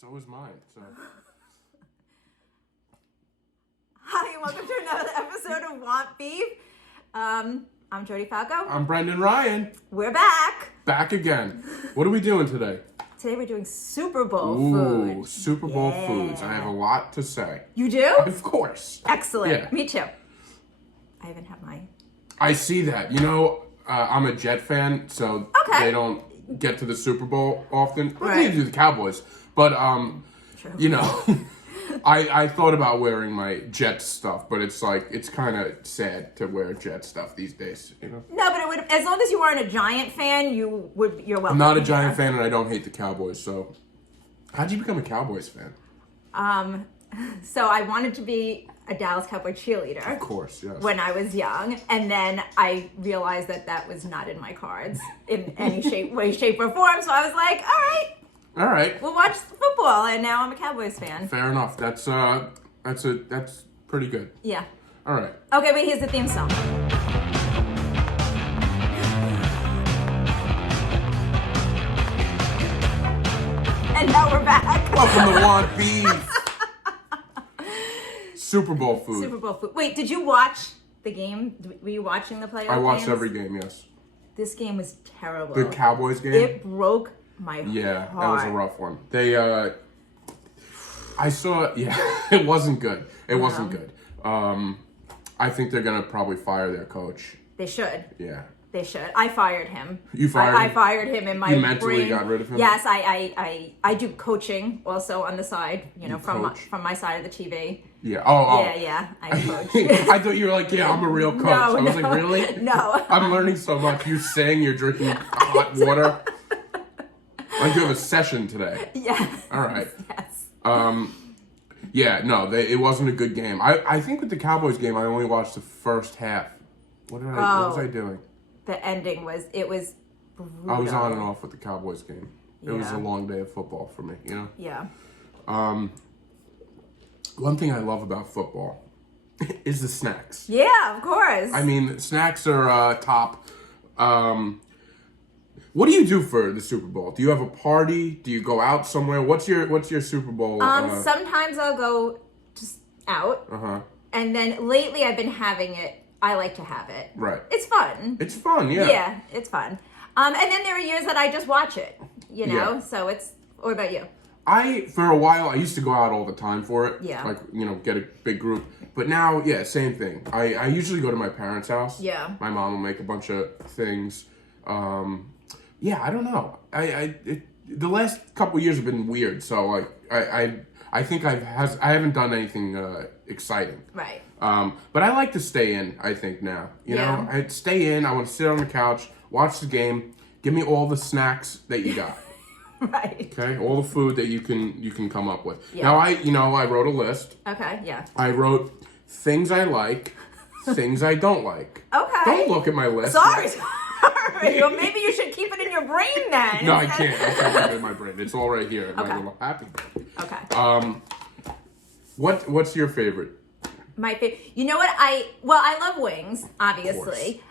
So is mine. So. Hi, and welcome to another episode of Want Beef. I'm Jodi Falco. I'm Brendan Ryan. We're back. Back again. What are we doing today? Today we're doing Super Bowl Ooh, food. Super Bowl foods. I have a lot to say. You do? Of course. Excellent. Yeah. Me too. I even have my... I see that. You know, I'm a Jet fan, so they don't get to the Super Bowl often. Well, Right. They do the Cowboys. But, True. you know, I thought about wearing my Jet stuff, but it's like, it's kind of sad to wear Jet stuff these days, you know? No, but it would, as long as you weren't a Giant fan, you're welcome. I'm not a here. Giant fan, and I don't hate the Cowboys, so... How'd you become a Cowboys fan? So I wanted to be a Dallas Cowboy cheerleader. Of course, yes. When I was young, and then I realized that was not in my cards in any way, shape, or form. So I was like, All right. we'll watch football, and now I'm a Cowboys fan. Fair enough. That's pretty good. Yeah. All right. Okay, but here's the theme song. And now we're back. Welcome to Want Beef. Super Bowl food. Super Bowl food. Wait, did you watch the game? Were you watching the playoff I watched games? every game. Yes. This game was terrible. The Cowboys game. It broke my Yeah, heart. that was a rough one. They I saw. Yeah, it wasn't good. It wasn't good. I think they're gonna probably fire their coach. They should. Yeah. They should. I fired him. You fired I him? fired him in my You mentally brain. got rid of him? Yes, I do coaching also on the side, from coach? my side of the TV. Yeah. Oh. Yeah, I coach. I thought you were like, yeah, I'm a real coach. I was like, really? No. I'm learning so much. You sing, you're drinking hot water. Like you have a session today. Yes. All right. Yes. Yeah, no, it wasn't a good game. I think with the Cowboys game, I only watched the first half. What was I doing? The ending was brutal. I was on and off with the Cowboys game. It was Yeah. a long day of football for me, you know? Yeah. One thing I love about football is the snacks. Yeah, of course. I mean, snacks are top. What do you do for the Super Bowl? Do you have a party? Do you go out somewhere? What's your Super Bowl? Sometimes I'll go just out. Uh-huh. And then lately I've been having it. I like to have it. Right. It's fun. It's fun, yeah. Yeah, it's fun. And then there are years that I just watch it, you know? Yeah. So it's, what about you? For a while, I used to go out all the time for it. Yeah. Like, get a big group. But now, yeah, same thing. I usually go to my parents' house. Yeah. My mom will make a bunch of things. Yeah, I don't know. The last couple years have been weird, so like I think I haven't done anything exciting. Right. But I like to stay in, I think now. You know, I stay in, I want to sit on the couch, watch the game, give me all the snacks that you got. Right. Okay? All the food that you can come up with. Yeah. Now I wrote a list. Okay, yeah. I wrote things I like, things I don't like. Okay. Don't look at my list. Sorry. Well, maybe you should keep it in your brain then. No, I can't. I can't keep it in my brain. It's all right here in my little happy brain. Okay. What's your favorite? My favorite. You know what? I love wings, obviously.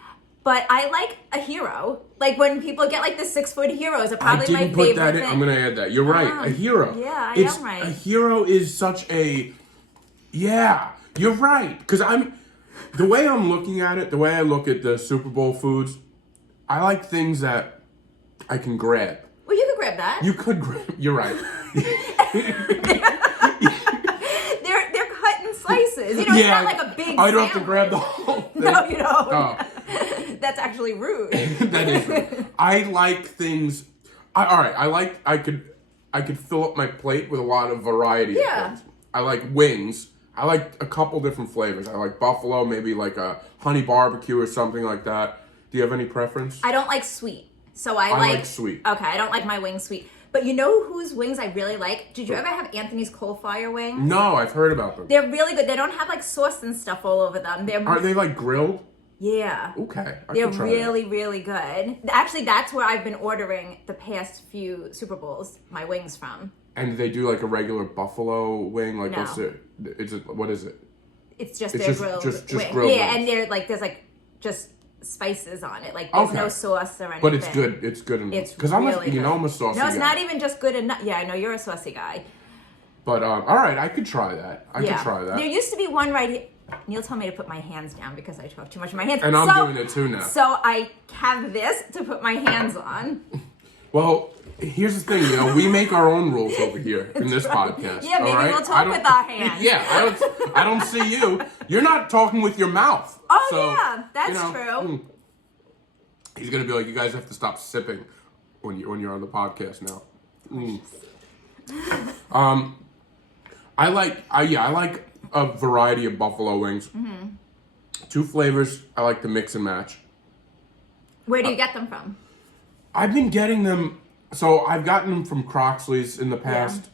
But I like a hero. Like when people get like the 6-foot heroes are probably my I didn't favorite put that in. thing. I'm gonna add that. You're right. A hero. Yeah, I am right. A hero is such a. Yeah, you're right. Because the way I'm looking at it, the way I look at the Super Bowl foods, I like things that I can grab. Well, you could grab that. You could grab. You're right. They're cut in slices. It's not like a big. I don't have to sandwich. grab the whole thing. No, you don't. Oh. That's actually rude. That is rude. I like things. I could fill up my plate with a lot of variety. Yeah. Of things. I like wings. I like a couple different flavors. I like buffalo, maybe like a honey barbecue or something like that. Do you have any preference? I don't like sweet. So I like sweet. Okay, I don't like my wings sweet. But you know whose wings I really like? Did you ever have Anthony's Coal Fire wings? No, I've heard about them. They're really good. They don't have like sauce and stuff all over them. Are they like grilled? Yeah. Okay. They're really, really good. Actually, that's where I've been ordering the past few Super Bowls, my wings from. And they do like a regular buffalo wing? Like No. what is it? It's just It's their just- grilled just wing. grilled Yeah, wings. and they're like, there's like just spices on it. Like there's no sauce or anything. But it's good. It's good enough. It's Because really good. I'm a saucy guy. No, it's not even just good enough. Yeah, I know you're a saucy guy. But all right, I could try that. I could try that. There used to be one right here. Neil told me to put my hands down because I talk too much with my hands. And I'm doing it too now. So I have this to put my hands on. Well, here's the thing, we make our own rules over here in this podcast. Yeah, maybe we'll talk with our hands. Yeah, I don't see you. You're not talking with your mouth. Oh, so, yeah, that's true. He's gonna be like, you guys have to stop sipping when you're on the podcast now. I like a variety of buffalo wings. Mm-hmm. 2 flavors. I like to mix and match. Where do you get them from? I've been getting them. So I've gotten them from Croxley's in the past.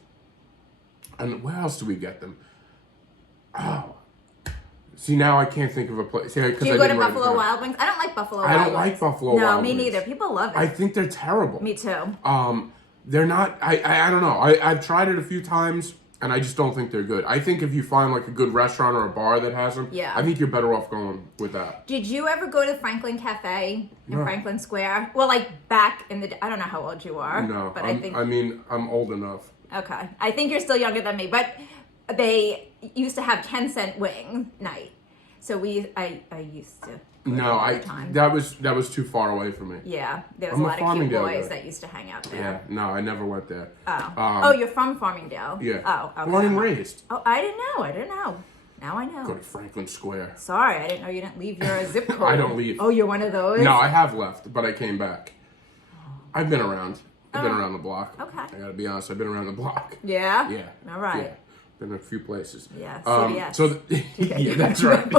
Yeah. And where else do we get them? Oh. See, now I can't think of a place. Yeah, do you go to Buffalo Wild Wings? I don't like Buffalo Wild Wings. I don't like Buffalo Wild Wings. No, me neither. People love it. I think they're terrible. Me too. They're not, I don't know. I've tried it a few times, and I just don't think they're good. I think if you find like a good restaurant or a bar that has them, I think you're better off going with that. Did you ever go to Franklin Cafe in Franklin Square? Well, like back in the, I don't know how old you are. No, but I'm old enough. Okay. I think you're still younger than me, but they used to have 10-cent wing night. So I used to. No, that was too far away from me. Yeah, there was a lot of cute boys that used to hang out there. Yeah, no, I never went there. Oh, you're from Farmingdale. Yeah. Oh, okay. Born and raised. Oh, I didn't know. Now I know. Go to Franklin Square. Sorry, I didn't know you didn't leave your zip code. I don't leave. Oh, you're one of those? No, I have left, but I came back. I've been around. I've been around the block. Okay. I gotta be honest, I've been around the block. Yeah? Yeah. All right. Yeah. Been in a few places. Yeah, CVS. So yeah, that's right.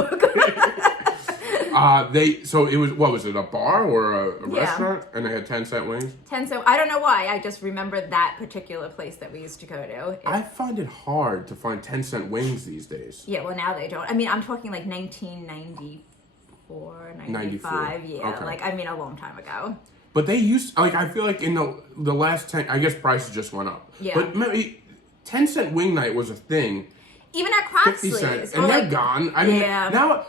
So it was, what was it, a bar or a restaurant? And they had 10-cent wings? 10-cent, I don't know why, I just remember that particular place that we used to go to. I find it hard to find 10-cent wings these days. Yeah, well now they don't. I mean, I'm talking like 1994, 95, yeah. Okay. Like, I mean, a long time ago. But they used, like, I feel like in the last 10, I guess prices just went up. Yeah. But maybe 10-cent wing night was a thing. Even at Croxley's. 50 cents, and they're gone. I mean, now,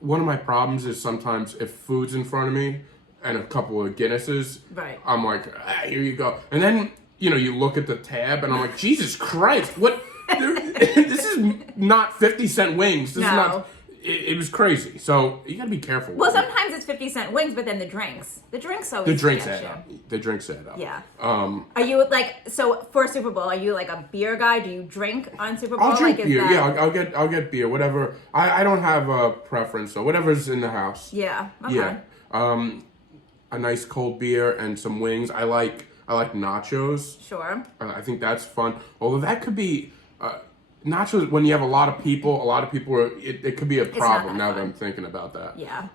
one of my problems is sometimes if food's in front of me and a couple of Guinnesses, I'm like, here you go. And then, you look at the tab and I'm like, Jesus Christ, what? This is not 50-cent wings. This is not. It was crazy. So you gotta be careful. Well, sometimes it's 50-cent wings, but then the drinks always. The drinks add up. The drinks add up. Yeah. Are you so for Super Bowl? Are you like a beer guy? Do you drink on Super Bowl? I'll drink beer. Yeah, I'll get beer. Whatever. I don't have a preference. So whatever's in the house. Yeah. Okay. Yeah. A nice cold beer and some wings. I like nachos. Sure. I think that's fun. Although that could be. Nachos, when you have a lot of people it could be a problem now that I'm thinking about that. Yeah.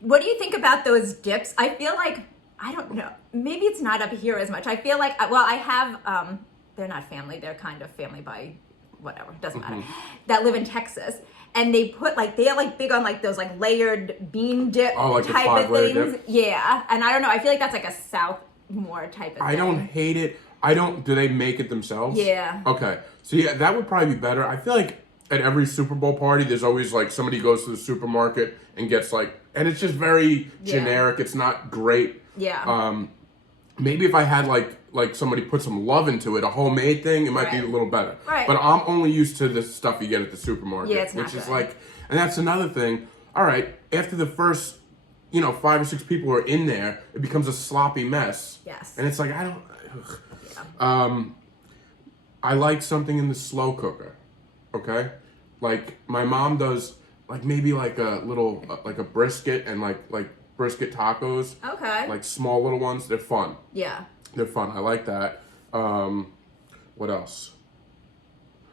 What do you think about those dips? I feel like, I don't know, maybe it's not up here as much. I feel like, well, I have, they're not family, they're kind of family by whatever, doesn't matter, that live in Texas. And they put they're big on those layered bean dip type of things. Dip? Yeah. And I don't know, I feel like that's a Southmore type of thing. I don't hate it. Do they make it themselves? Yeah. Okay. So yeah, that would probably be better. I feel like at every Super Bowl party, there's always somebody goes to the supermarket and gets and it's just very generic. It's not great. Yeah. Maybe if I had somebody put some love into it, a homemade thing, it might be a little better. Right. But I'm only used to the stuff you get at the supermarket. Yeah, it's not which good. Is and that's another thing. All right, after the first 5 or 6 people are in there, it becomes a sloppy mess. Yes. And it's I don't. Ugh. Yeah. I like something in the slow cooker, okay? My mom does, maybe a little, a brisket and like brisket tacos. Okay. Small little ones. They're fun. Yeah. They're fun. I like that. What else?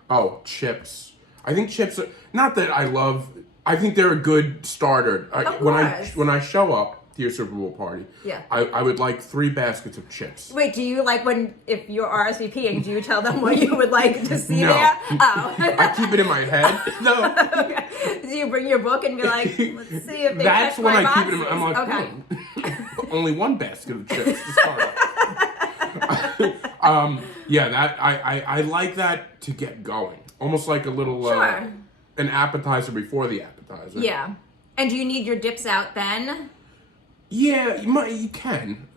Oh, chips. I think chips are, not that I I think they're a good starter. When I show up to your Super Bowl party, I would like 3 baskets of chips. Wait, do you if you're RSVPing, do you tell them what you would like to see No. there? Oh. I keep it in my head. No. Okay. Do you bring your book and be like, let's see if they That's check when my I boxes? keep it in I'm like, okay. Only 1 basket of chips to start off. I like that to get going. Almost like a little an appetizer before the appetizer. Yeah. And do you need your dips out then? Yeah, you can.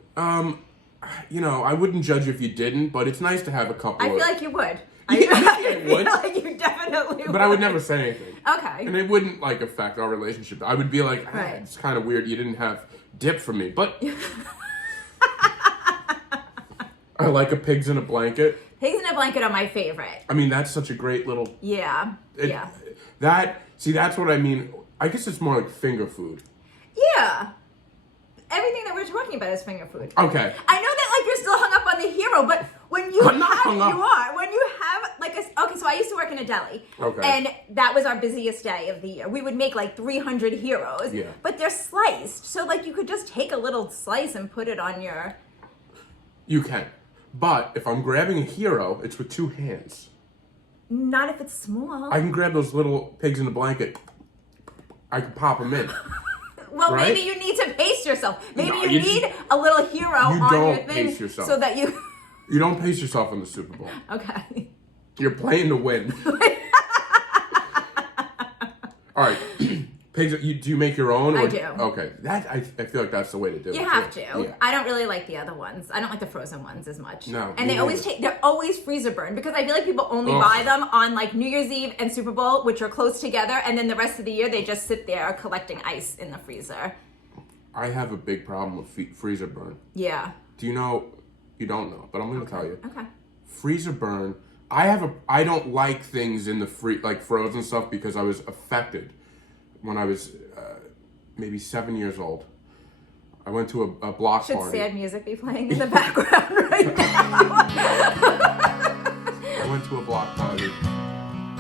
I wouldn't judge if you didn't, but it's nice to have a couple I of... feel like you would. I would. I feel like you definitely would. But I would never say anything. Okay. And it wouldn't, like, affect our relationship. I would be like, Right. It's kind of weird you didn't have dip for me. But I like a pigs in a blanket. Pigs in a blanket are my favorite. I mean, that's such a great little... Yeah. Yeah. That's what I mean. I guess it's more like finger food. Yeah. Everything that we're talking about is finger food. Okay. I know that like you're still hung up on the hero, but when you I'm not hung up. You are. When you have like okay, so I used to work in a deli. Okay. And that was our busiest day of the year. We would make like 300 heroes. Yeah. But they're sliced. So like you could just take a little slice and put it on your... You can. But if I'm grabbing a hero, it's with two hands. Not if it's small. I can grab those little pigs in a blanket. I can pop them in. Well, right? maybe you need to pace yourself. Maybe No, you need a little hero on your don't thing pace yourself. so that you... You don't pace yourself in the Super Bowl. Okay. You're playing to win. All right. Pigs, do you make your own? I do. Okay. I feel like that's the way to do it. You have to. Yeah. I don't really like the other ones. I don't like the frozen ones as much. No, And me they're always freezer burned because I feel like people only Ugh. buy them on like New Year's Eve and Super Bowl, which are close together, and then the rest of the year they just sit there collecting ice in the freezer. I have a big problem with freezer burn. Yeah. Do you know? You don't know, but I'm going to tell you. Okay. Freezer burn. I don't like things in the like frozen stuff because I was affected when I was maybe 7 years old. I went to a block Should party. sad music be playing in the background right now? I went to a block party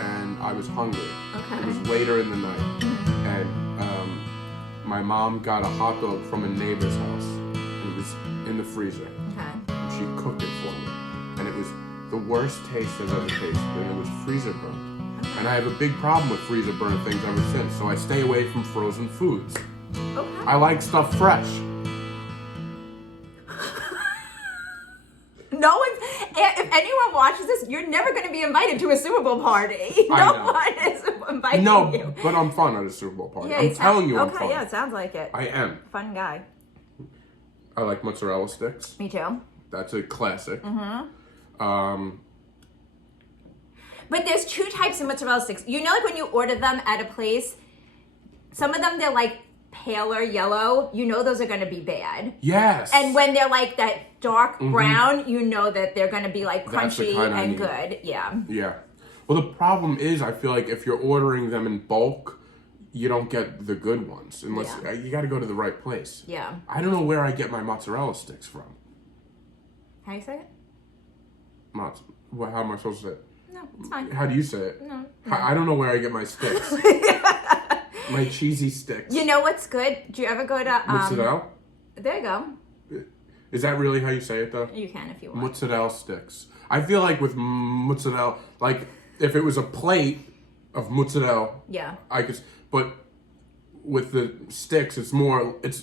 and I was hungry. Okay. It was later in the night, and my mom got a hot dog from a neighbor's house, and it was in the freezer. Okay. And she cooked it for me, and it was the worst taste I've ever tasted, and it was freezer burnt. And I have a big problem with freezer burnt things ever since, so I stay away from frozen foods. Okay. I like stuff fresh. No one's... If anyone watches this, you're never going to be invited to a Super Bowl party. I No know. one is inviting No, you. but I'm fun at a Super Bowl party. Yeah, I'm telling you I'm okay, fun. yeah, it sounds like it. I am. Fun guy. I like mozzarella sticks. Me too. That's a classic. But there's two types of mozzarella sticks. You know, like when you order them at a place, some of them they're like paler yellow. You know those are going to be bad. Yes. And when they're like that dark brown, you know that they're going to be like That's the crunchy kind I and need. good. Yeah. Yeah. Well, the problem is, I feel like if you're ordering them in bulk, you don't get the good ones unless you got to go to the right place. Yeah. I don't know where I get my mozzarella sticks from. How do you say it? How am I supposed to say it? No, it's fine. How do you say it? No. I don't know where I get my sticks. My cheesy sticks. You know what's good? Do you ever go to... Mozzarella? There you go. Is that really how you say it, though? You can if you want. Mozzarella sticks. I feel like with mozzarella, like if it was a plate of mozzarella, Yeah. I could. But with the sticks, it's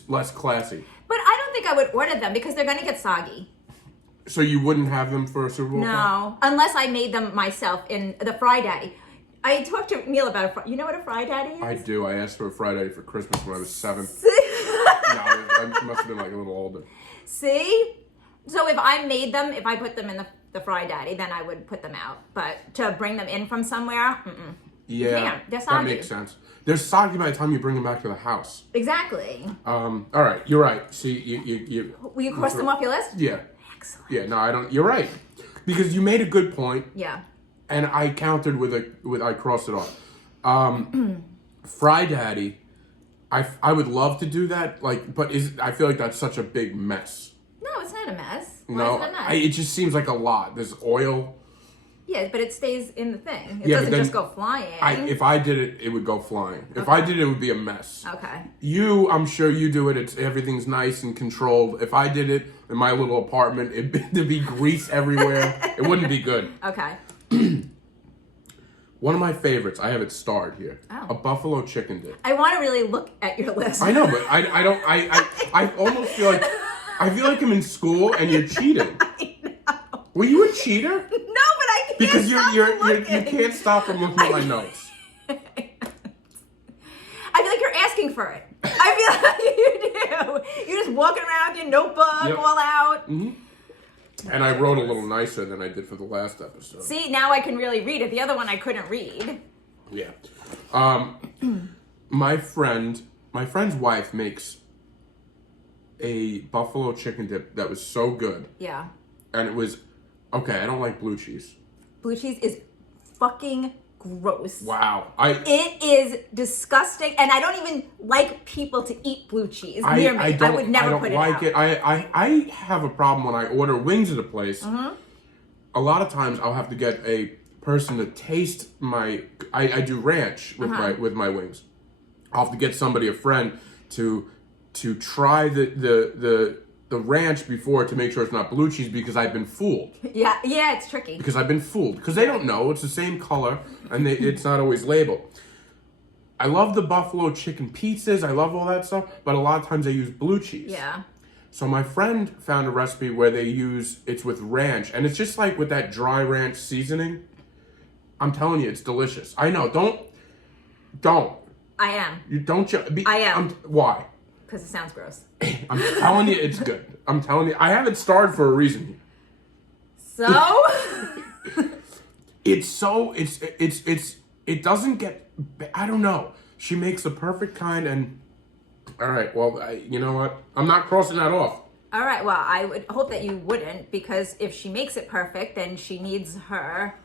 less classy. But I don't think I would order them because they're going to get soggy. So you wouldn't have them for a Super Bowl? No, unless I made them myself in the Fry Daddy. I talked to Neil about you know what a Fry Daddy is? I do. I asked for a Friday for Christmas when I was 7. No, I must have been like a little older. See? So if I made them, if I put them in the Fry Daddy, then I would put them out. But to bring them in from somewhere, Yeah, can't. They're that soggy. makes sense. They're soggy by the time you bring them back to the house. Exactly. All right, you're right. See, you Will you cross them off your list? yeah. Excellent. Yeah, no, I don't. You're right, because you made a good point, Yeah. and I countered with I crossed it off. Fry Daddy, I would love to do that, but I feel like that's such a big mess. No, it's not a mess. Why No, is it a mess? it just seems like a lot. There's oil. Yeah, but it stays in the thing. It Yeah, but doesn't then just go flying. If I did it, it would go flying. If I did it, it would be a mess. Okay. I'm sure you do it. Everything's nice and controlled. If I did it in my little apartment, there'd be grease everywhere. It wouldn't be good. Okay. One of my favorites, I have it starred here. Oh. A buffalo chicken dip. I want to really look at your list. I know, but I don't. I almost feel like I'm in school and you're cheating. I know. Were you a cheater? No, but I can't Because stop looking. you can't stop from looking at my notes. I feel like you're asking for it. I feel like you do. You're just walking around with your notebook Yep. all out. Mm-hmm. And I wrote a little nicer than I did for the last episode. See, now I can really read it. The other one I couldn't read. Yeah. My friend's wife makes a buffalo chicken dip that was so good. Yeah. And it was, okay, I don't like blue cheese. Blue cheese is fucking gross. Wow. It is disgusting, and I don't even like people to eat blue cheese near me. I would never put it out. I don't like it. I have a problem when I order wings at a place. Mm-hmm. A lot of times I'll have to get a person to taste my. I do ranch with my wings. I'll have to get somebody, a friend, to try the ranch before to make sure it's not blue cheese because I've been fooled. Yeah, it's tricky. Because I've been fooled. Because they don't know. It's the same color, and it's not always labeled. I love the buffalo chicken pizzas. I love all that stuff. But a lot of times they use blue cheese. Yeah. So my friend found a recipe where it's with ranch. And it's just like with that dry ranch seasoning. I'm telling you, it's delicious. I know. Don't. I am. You don't. I am. Why? Because it sounds gross. I'm telling you, it's good. I'm telling you, I have it starred for a reason. So? It doesn't get, I don't know. She makes the perfect kind and, all right, well, you know what? I'm not crossing that off. All right, well, I would hope that you wouldn't, because if she makes it perfect, then she needs her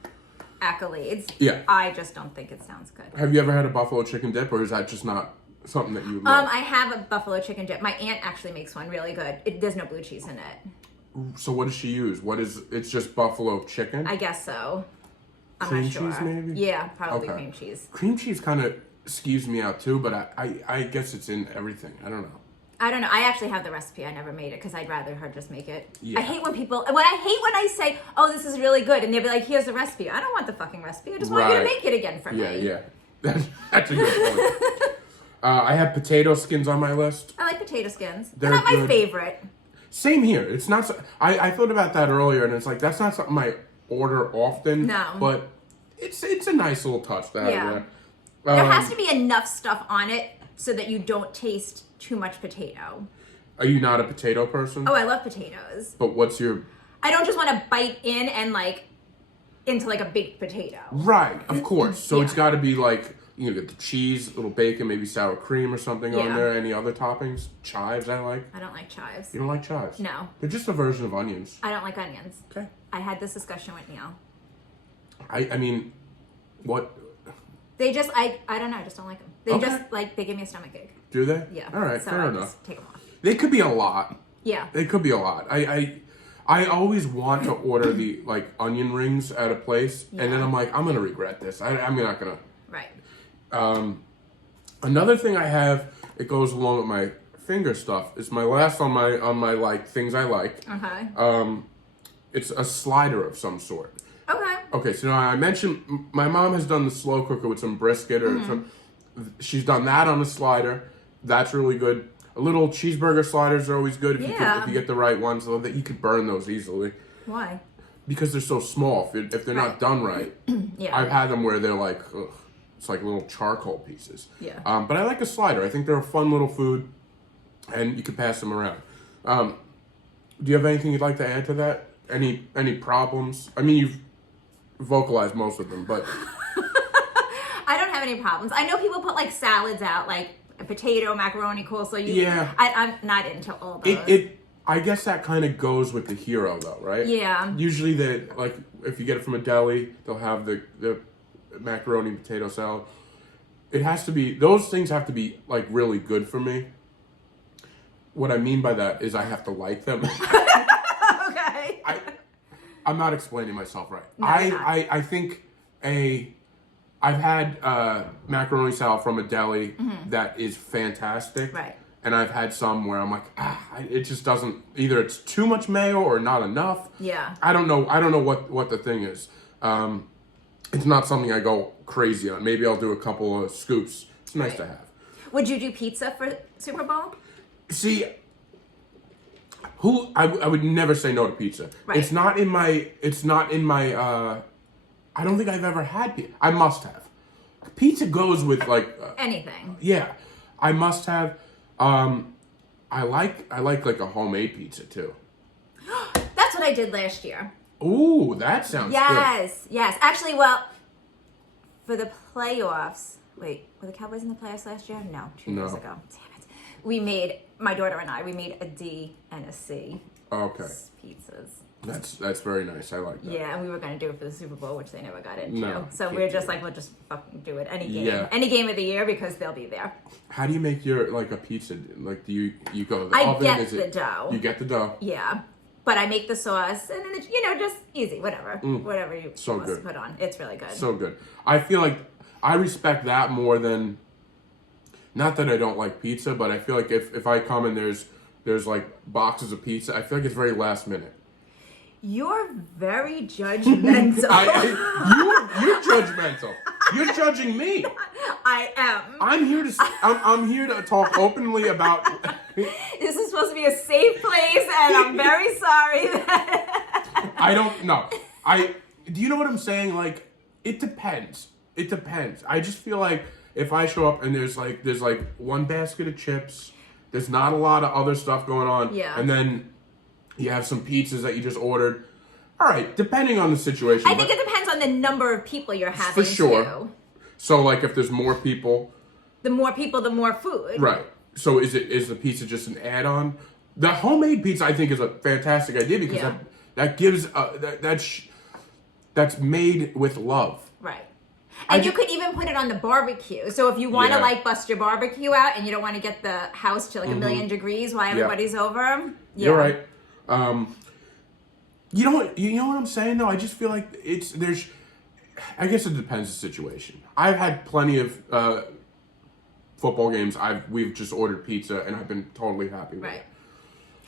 accolades. Yeah. I just don't think it sounds good. Have you ever had a buffalo chicken dip, or is that just not something that you love? I have a buffalo chicken dip. My aunt actually makes one really good. There's no blue cheese in it. So what does she use? It's just buffalo chicken? I guess so. I'm cream not sure. cheese maybe? Yeah, probably cream cheese. Cream cheese kind of skews me out too, but I guess it's in everything. I don't know. I actually have the recipe. I never made it because I'd rather her just make it. Yeah. I hate when I say, oh, this is really good, and they'll be like, here's the recipe. I don't want the fucking recipe. I just want you to make it again for me. Yeah. That's a good point. I have potato skins on my list. I like potato skins. They're not my good. favorite. Same here. It's not. I thought about that earlier, and it's like that's not something I order often. No. But it's a nice little touch that. Yeah. There has to be enough stuff on it so that you don't taste too much potato. Are you not a potato person? Oh, I love potatoes. But what's your? I don't just want to bite in and into a baked potato. Right, of course. So Yeah. it's got to be get the cheese, little bacon, maybe sour cream or something on there. Any other toppings? Chives I like. I don't like chives. You don't like chives? No. They're just a version of onions. I don't like onions. Okay. I had this discussion with Neil. I mean, what? They just, I don't know, I just don't like them. They Okay. just, they give me a stomachache. Do they? Yeah. All right, so fair I enough. just take them off. They could be a lot. Yeah. They could be a lot. I always want to order the onion rings at a place, and then I'm like, I'm gonna regret this. I'm not gonna. Right. Another thing I have, it goes along with my finger stuff. Is my last on my things I like. Okay. It's a slider of some sort. Okay. Okay, so now I mentioned my mom has done the slow cooker with some brisket or some. She's done that on a slider. That's really good. A little cheeseburger sliders are always good if you get the right ones, so that you could burn those easily. Why? Because they're so small. If they're not done right, Yeah. I've had them where they're it's like little charcoal pieces. Yeah. But I like a slider. I think they're a fun little food, and you can pass them around. Do you have anything you'd like to add to that? Any problems? I mean, you've vocalized most of them, but I don't have any problems. I know people put salads out, a potato, macaroni, coleslaw. Yeah. I'm not into all those. I guess that kind of goes with the hero, though, right? Yeah. Usually, if you get it from a deli, they'll have the macaroni and potato salad. It has to be, those things have to be really good for me. What I mean by that is I have to like them. Okay. I'm not explaining myself right. No, you're not. I think I've had macaroni salad from a deli that is fantastic. Right. And I've had some where I'm like, it just doesn't, either it's too much mayo or not enough. Yeah. I don't know what the thing is. It's not something I go crazy on. Maybe I'll do a couple of scoops. It's nice to have. Would you do pizza for Super Bowl? See, I would never say no to pizza. Right. It's not in my, I don't think I've ever had pizza. I must have. Pizza goes with Anything. Yeah, I must have. I like a homemade pizza too. That's what what I did last year. Ooh, that sounds good. Yes. Actually, well, for the playoffs. Wait, were the Cowboys in the playoffs last year? No, 2 years ago. Damn it. My daughter and I, we made a D and a C. Okay. Pizzas. That's very nice. I like that. Yeah, and we were going to do it for the Super Bowl, which they never got into. No, so we're just like, we'll just fucking do it any game. Yeah. Any game of the year because they'll be there. How do you make your, like, a pizza? Like, do you go to the oven? I get the dough. You get the dough? Yeah. But I make the sauce, and then it's, just easy, whatever. Whatever you want to put on. It's really good. So good. I feel like I respect that more than, not that I don't like pizza, but I feel like if I come and there's like boxes of pizza, I feel like it's very last minute. You're very judgmental. You're judgmental. You're judging me. I am. I'm here to talk openly about. This is supposed to be a safe place, and I'm very sorry that. I don't know. Do you know what I'm saying? Like, it depends. It depends. I just feel like if I show up and there's like one basket of chips, there's not a lot of other stuff going on. Yeah. And then you have some pizzas that you just ordered. All right, depending on the situation. I think it depends on the number of people you're having. For sure. Too. So, like, if there's more people. The more people, the more food. Right. So is the pizza just an add-on? The homemade pizza, I think, is a fantastic idea because that gives that's made with love. Right. And you could even put it on the barbecue. So if you want to like bust your barbecue out and you don't want to get the house to like a million degrees while everybody's over. Yeah. You're right. You know what I'm saying though? I just feel like I guess it depends the situation. I've had plenty of football games. We've just ordered pizza and I've been totally happy with it.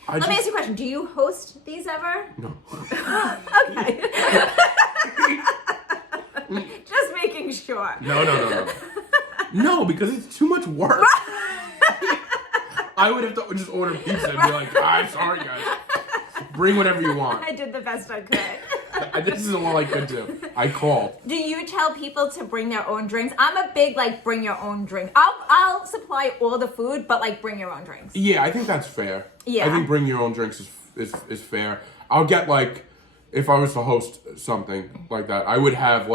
Let me ask you a question. Do you host these ever? No. Okay. Just making sure. No. No, because it's too much work. I would have to just order pizza and be like, I'm sorry, guys. Bring whatever you want. I did the best I could. This is all I could do. I called. Do you tell people to bring their own drinks? I'm a big, bring your own drink. I'll supply all the food, but, bring your own drinks. Yeah, I think that's fair. Yeah. I think bring your own drinks is fair. I'll get, if I was to host something like that, I would have,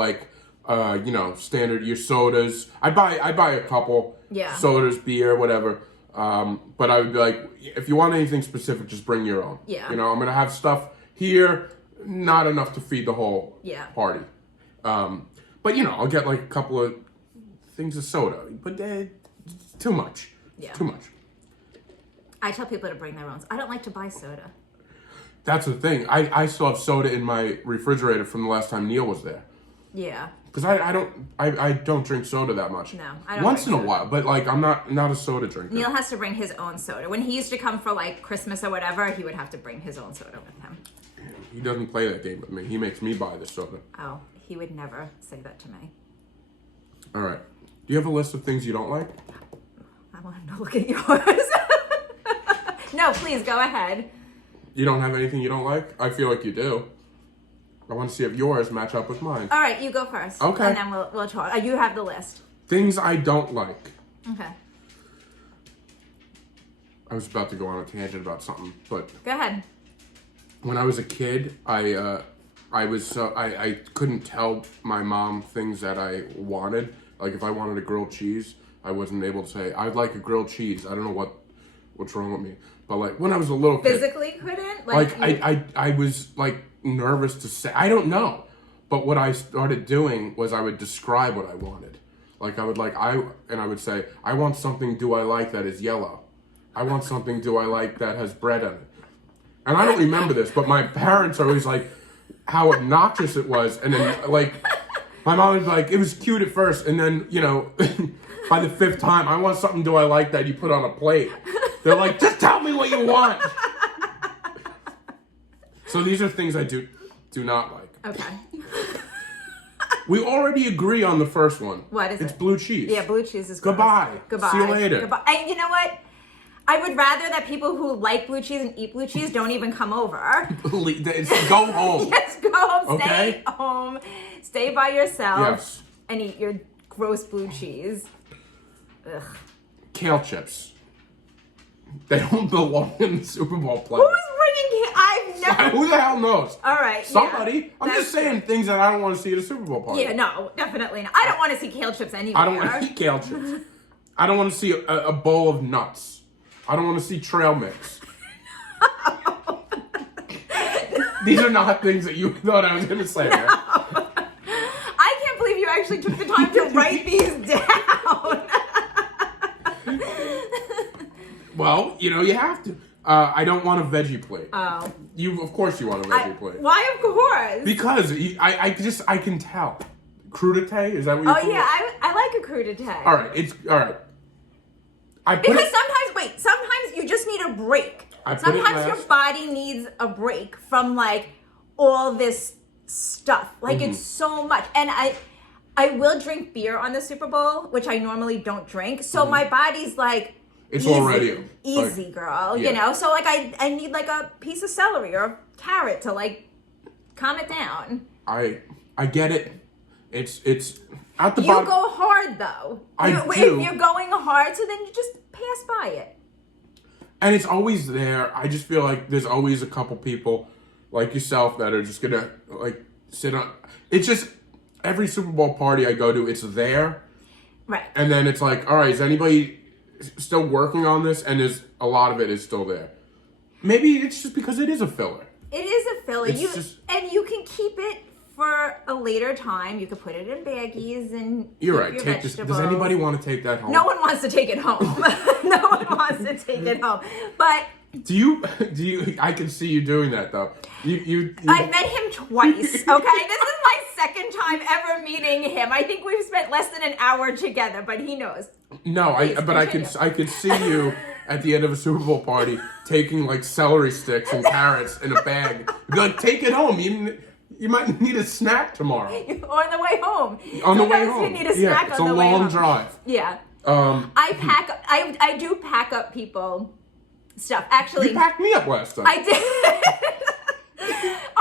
standard, your sodas. I buy a couple. Yeah. Sodas, beer, whatever. But I would be like, if you want anything specific, just bring your own. Yeah. I'm going to have stuff here, not enough to feed the whole party. But, I'll get a couple of things of soda. But it's too much. Yeah. Too much. I tell people to bring their own. I don't like to buy soda. That's the thing. I still have soda in my refrigerator from the last time Neil was there. Yeah. Because I don't drink soda that much. No, I don't. Once in a while, but I'm not a soda drinker. Neil has to bring his own soda. When he used to come for Christmas or whatever, he would have to bring his own soda with him. He doesn't play that game with me. He makes me buy the soda. Oh, he would never say that to me. All right. Do you have a list of things you don't like? I want to look at yours. No, please go ahead. You don't have anything you don't like? I feel like you do. I want to see if yours match up with mine. All right, you go first. Okay. And then we'll talk. You have the list. Things I don't like. Okay. I was about to go on a tangent about something, but go ahead. When I was a kid, I couldn't tell my mom things that I wanted. Like if I wanted a grilled cheese, I wasn't able to say I'd like a grilled cheese. I don't know what's wrong with me. But when I was a little kid, physically couldn't? I was nervous to say, I don't know. But what I started doing was I would describe what I wanted. I would say, I want something do I like that is yellow. I want something do I like that has bread on it. And I don't remember this, but my parents are always how obnoxious it was. And then my mom would be it was cute at first. And then, by the fifth time, I want something do I like that you put on a plate. They're just tell me what you want. So these are things I do not like. Okay. We already agree on the first one. What is it? It's blue cheese. Yeah, blue cheese is gross. Goodbye. See you later. Goodbye. And you know what? I would rather that people who like blue cheese and eat blue cheese don't even come over. Go home. Yes, go home. Okay? Stay home. Stay by yourself. Yes. And eat your gross blue cheese. Ugh. Kale chips. They don't belong in the Super Bowl playoffs. Who's bringing? I've No. Who the hell knows? All right. Somebody. Yeah, I'm just saying things that I don't want to see at a Super Bowl party. Yeah, no, definitely not. I don't want to see kale chips anywhere. I don't want to eat kale chips. I don't want to see a bowl of nuts. I don't want to see trail mix. These are not things that you thought I was going to say, no. right? I can't believe you actually took the time to write these down. Well, you have to. I don't want a veggie plate. Oh. Of course you want a veggie plate. Why, of course? Because I can tell. Crudité, is that what you call it? Yeah, I like a crudité. All right. Because sometimes you just need a break. Sometimes your body needs a break from like all this stuff. Like it's so much. And I will drink beer on the Super Bowl, which I normally don't drink. So my body's like, it's easy, already easy, like, girl. Yeah. So like I need like a piece of celery or a carrot to like calm it down. I get it. It's at the You bottom. go hard though. do. If you're going hard, so then you just pass by it. And it's always there. I just feel like there's always a couple people like yourself that are just gonna like sit on. It's just every Super Bowl party I go to, it's there. Right. And then it's like, all right, is anybody still working on this? And a lot of it is still there. Maybe it's just because it is a filler. It is a filler. It's And you can keep it for a later time. You could put it in baggies and You're right. your Take this. vegetables. Does anybody want to take that home? No one wants to take it home. No one wants to take it home. But Do you? I can see you doing that though. You I met him twice. Okay, this is my second time ever meeting him. I think we've spent less than an hour together, but he knows. No, Please, I could see you at the end of a Super Bowl party taking like celery sticks and carrots in a bag. Be like, take it home. You might need a snack tomorrow. Or on the way home. On the way Sometimes home. you need a snack it's on a the way home. long drive. Yeah. I do pack up people stuff. Actually, You packed me up last time. I did.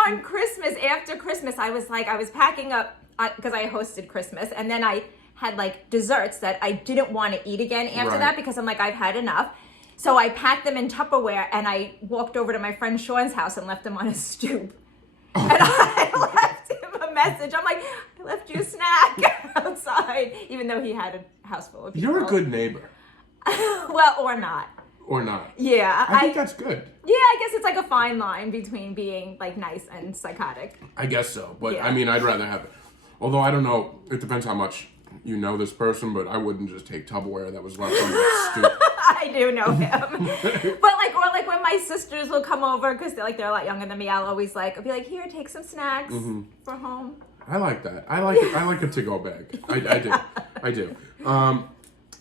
On Christmas, after Christmas, I was packing up because I hosted Christmas, and then I had like desserts that I didn't want to eat again after that because I'm like, I've had enough. So I packed them in Tupperware, and I walked over to my friend Sean's house and left them on his stoop. And I left him a message. I'm like, I left you a snack outside, even though he had a house full of people. You're a good neighbor. Well, or not. Or not. Yeah. I think that's good. Yeah, I guess it's like a fine line between being like nice and psychotic. I guess so. But Yeah. I mean, I'd rather have it. Although I don't know. It depends how much you know this person, but I wouldn't just take Tupperware that was left on the stoop. I do know him. But like when my sisters will come over, because they're a lot younger than me, I'll be like, here, take some snacks for home. I like that. I like a to-go bag. I do.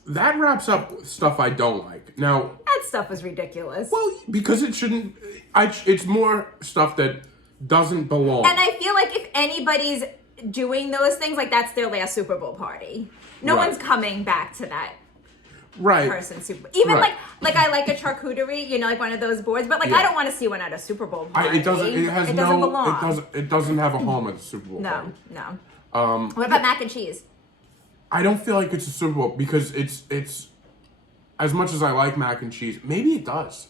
That wraps up stuff I don't like. Now, That stuff is ridiculous. well, because it shouldn't. It's more stuff that doesn't belong. And I feel like if anybody's doing those things, like that's their last Super Bowl party. No Right. one's coming back to that right. person Super. Even Right. like I like a charcuterie, like one of those boards, but like Yeah. I don't want to see one at a Super Bowl party. It doesn't. It has It no. doesn't belong. It doesn't have a home at the Super Bowl. No, party. no. What about mac and cheese? I don't feel like it's a Super Bowl because it's as much as I like mac and cheese. Maybe it does.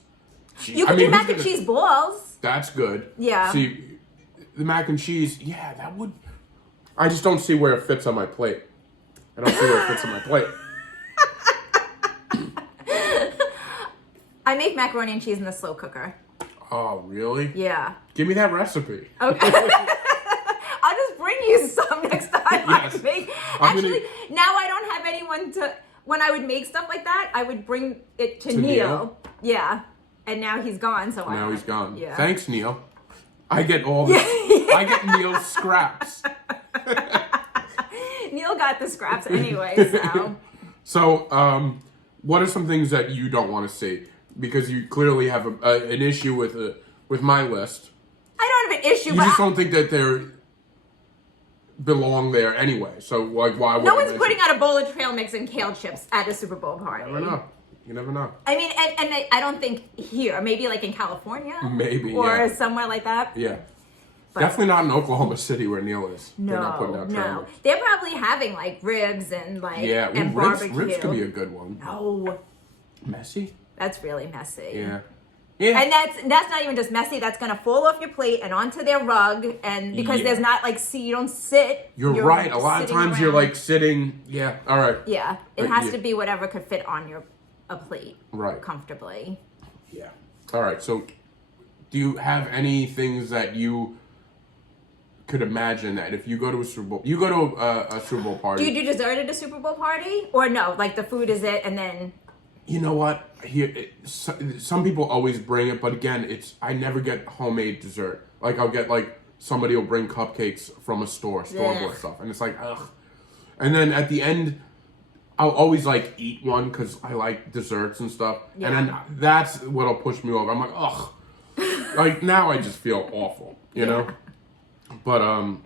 You can do mac and cheese balls. That's good. Yeah. See, the mac and cheese. Yeah, that would. I just don't see where it fits on my plate. I don't see where it fits on my plate. I make macaroni and cheese in the slow cooker. Oh, really? Yeah. Give me that recipe. Okay. I'll just bring you some next time Yes. I make. I'm Actually, gonna- now I don't have anyone to. When I would make stuff like that, I would bring it to To Neil. Neil? Yeah. And now he's gone, so Now he's gone. Yeah. Thanks, Neil. I get all the. I get Neil's scraps. Neil got the scraps anyway, so. So, what are some things that you don't want to see? Because you clearly have an issue with my list. I don't have an issue, You but just don't think that they belong there anyway. So, like, why would no I one's mention- putting out a bowl of trail mix and kale chips at a Super Bowl party. You never know. You never know. I mean, and I don't think here. Maybe like in California. Maybe, Or yeah. somewhere like that. Yeah. But- Definitely not in Oklahoma City where Neil is. They're not putting No, out no. trailers. They're probably having like ribs and like Yeah, and ribs, barbecue. ribs could be a good one. No, Messy? that's really messy. Yeah. Yeah. And that's not even just messy. That's gonna fall off your plate and onto their rug, and because there's not like you don't sit. You're right. A lot of times you're like sitting. Yeah. All right. Yeah. It has to be whatever could fit on a plate. Right. Comfortably. Yeah. All right. So, do you have any things that you could imagine that if you go to a Super Bowl, a Super Bowl party? Do you do dessert at a Super Bowl party, or no? Like the food is it, and then. You know what? Some people always bring it, but again, I never get homemade dessert. Like I'll get somebody will bring cupcakes from a store-bought stuff, and it's like ugh. And then at the end, I'll always eat one because I like desserts and stuff, and then that's what'll push me over. I'm like ugh, now I just feel awful, you know. But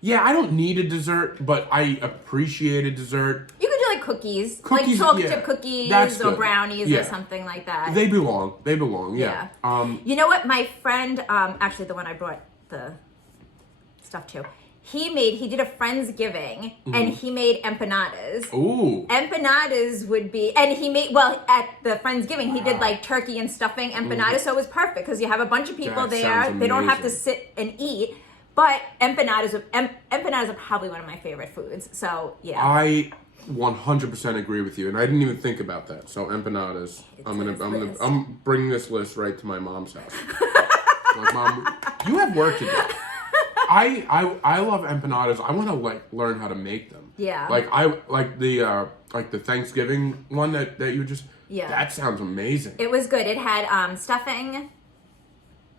yeah, I don't need a dessert, but I appreciate a dessert. You could do cookies, like chocolate chip cookies or brownies or something like that. They belong. Yeah. You know what? My friend, actually the one I brought the stuff to, he did a Friendsgiving and he made empanadas. Ooh. Empanadas would be, and he made, at the Friendsgiving, he did tourbacon and stuffing empanadas, so it was perfect because you have a bunch of people there. They don't have to sit and eat. But empanadas are probably one of my favorite foods. So yeah. I 100% agree with you, and I didn't even think about that. So empanadas. I'm bringing this list right to my mom's house. Like, Mom, you have work to do. I love empanadas. I want to learn how to make them. Yeah. The Thanksgiving one that you just. Yeah. That sounds amazing. It was good. It had stuffing,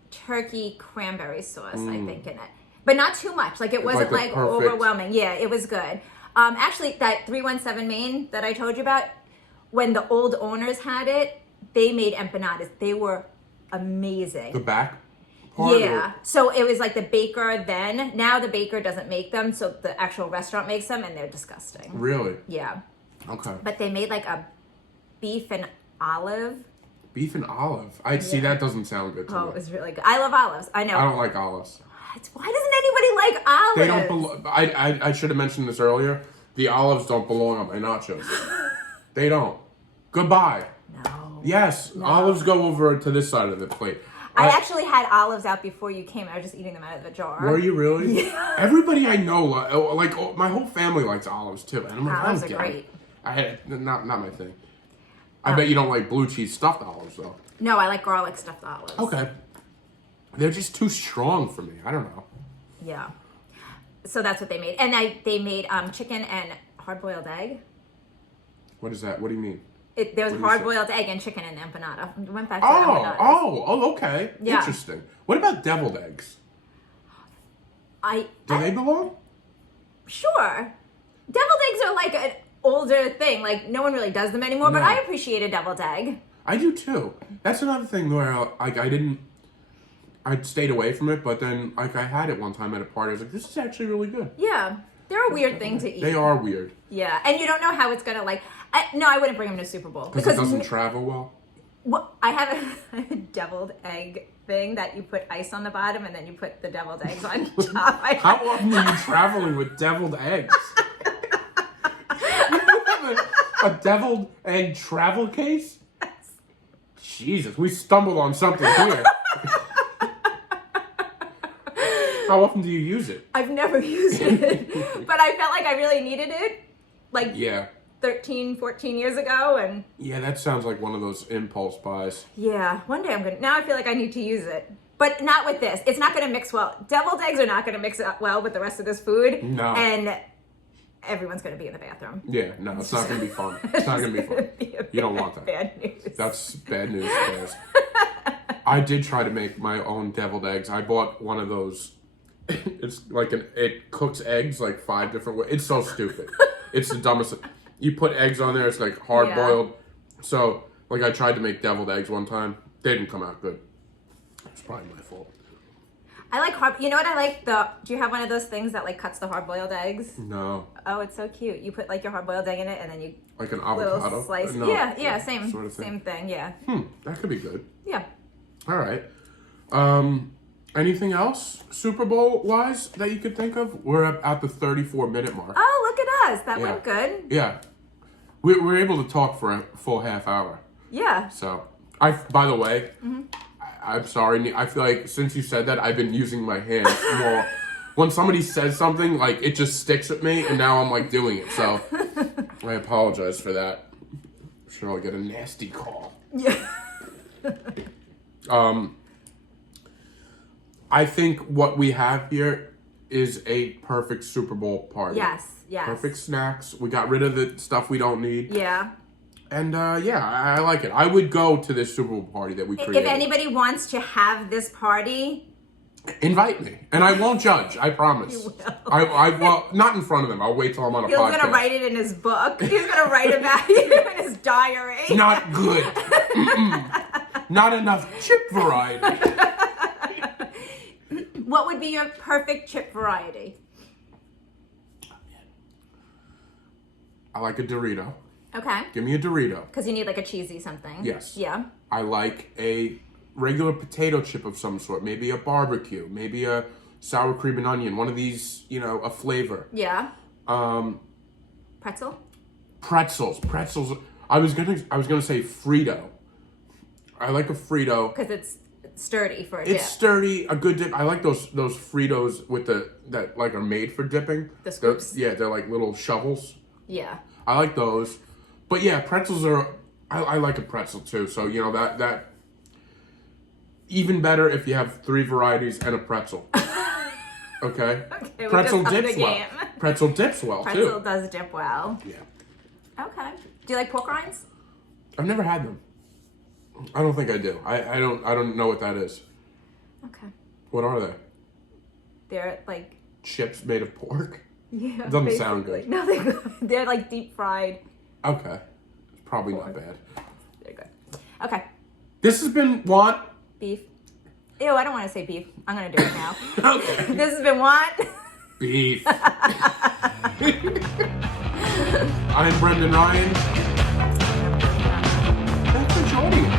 turkey, cranberry sauce, I think, in it. But not too much. It wasn't overwhelming. Yeah, it was good. Actually, that 317 Main that I told you about, when the old owners had it, they made empanadas. They were amazing. The back part? Yeah. So it was the baker then. Now the baker doesn't make them, so the actual restaurant makes them, and they're disgusting. Really? Yeah. Okay. But they made a beef and olive. Beef and olive? See, that doesn't sound good to me. Oh, it was really good. I love olives. I know. I don't like olives. Why doesn't anybody like olives? They don't belong. I should have mentioned this earlier. The olives don't belong on my nachos. They don't. Goodbye. No. Yes, no. Olives go over to this side of the plate. I actually had olives out before you came. I was just eating them out of the jar. Were you really? Yeah. Everybody I know, my whole family likes olives too. And I'm like, olives are great. Not my thing. I bet you don't like blue cheese stuffed olives though. No, I like garlic stuffed olives. Okay. They're just too strong for me. I don't know. Yeah. So that's what they made. And they made chicken and hard-boiled egg. What is that? What do you mean? There was hard-boiled egg and chicken in the empanada. We went back to empanadas. Okay. Yeah. Interesting. What about deviled eggs? Do they belong? Sure. Deviled eggs are an older thing. No one really does them anymore, but I appreciate a deviled egg. I do too. That's another thing where I stayed away from it, but then I had it one time at a party. I was like, this is actually really good. Yeah. They're a weird thing to eat. They are weird. Yeah. And you don't know how it's going to I wouldn't bring them to Super Bowl. Because it doesn't travel well? Well, I have a deviled egg thing that you put ice on the bottom and then you put the deviled eggs on top. How often are you traveling with deviled eggs? You have a deviled egg travel case? Yes. Jesus, we stumbled on something here. How often do you use it? I've never used it, but I felt like I really needed it. 13, 14 years ago, and yeah, that sounds like one of those impulse buys. Yeah, one day now I feel like I need to use it, but not with this. It's not going to mix well. Deviled eggs are not going to mix up well with the rest of this food. No. And everyone's going to be in the bathroom. Yeah, no, it's not going to be fun. It's not going to be fun. You don't want that. Bad news. That's bad news, guys. I did try to make my own deviled eggs. I bought one of those. It's it cooks eggs 5 different ways. It's so stupid. It's the dumbest. You put eggs on there. It's hard boiled. Yeah. So I tried to make deviled eggs one time. They didn't come out good. It's probably my fault. I like hard. You know what I like? Do you have one of those things that cuts the hard boiled eggs? No. Oh, it's so cute. You put your hard boiled egg in it, and then you an avocado little slice. No, yeah, same sort of thing. Same thing. Yeah. That could be good. Yeah. All right. Anything else Super Bowl wise that you could think of? We're at the 34-minute mark. Oh, look at us. That went good. Yeah. We're able to talk for a full half hour. Yeah. So, By the way, I'm sorry. I feel like since you said that, I've been using my hands more. When somebody says something, like, it just sticks with me, and now I'm, like, doing it. So, I apologize for that. I'm sure I'll get a nasty call. Yeah. I think what we have here is a perfect Super Bowl party. Yes. Perfect snacks. We got rid of the stuff we don't need. Yeah. And, I like it. I would go to this Super Bowl party that we created. If anybody wants to have this party... Invite me, and I won't judge. I promise. You will. Well, not in front of them. I'll wait till I'm on a podcast. He's gonna write it in his book. He's gonna write about you in his diary. Not good. Not enough chip variety. What would be your perfect chip variety? I like a Dorito. Okay. Give me a Dorito. Because you need like a cheesy something. Yes. Yeah. I like a regular potato chip of some sort. Maybe a barbecue. Maybe a sour cream and onion. One of these, a flavor. Yeah. Pretzel? Pretzels. I was gonna say Frito. I like a Frito. Because it's sturdy for a dip. It's sturdy, a good dip. I like those Fritos with that like are made for dipping. The scoops? They're like little shovels. Yeah. I like those. But yeah, pretzels are I like a pretzel too. So that even better if you have 3 varieties and a pretzel. Okay. Okay. Pretzel dips well. Pretzel dips well too. Pretzel does dip well. Yeah. Okay. Do you like pork rinds? I've never had them. I don't think I do. I don't know what that is. Okay. What are they? They're like Chips made of pork? yeah. Doesn't sound good. No, they're like deep fried. Okay. It's probably not bad. They're good. Okay. This has been what? Beef. Ew, I don't want to say beef. I'm gonna do it now. Okay. This has been what? Beef. I'm Brendan Ryan. Thanks for joining us.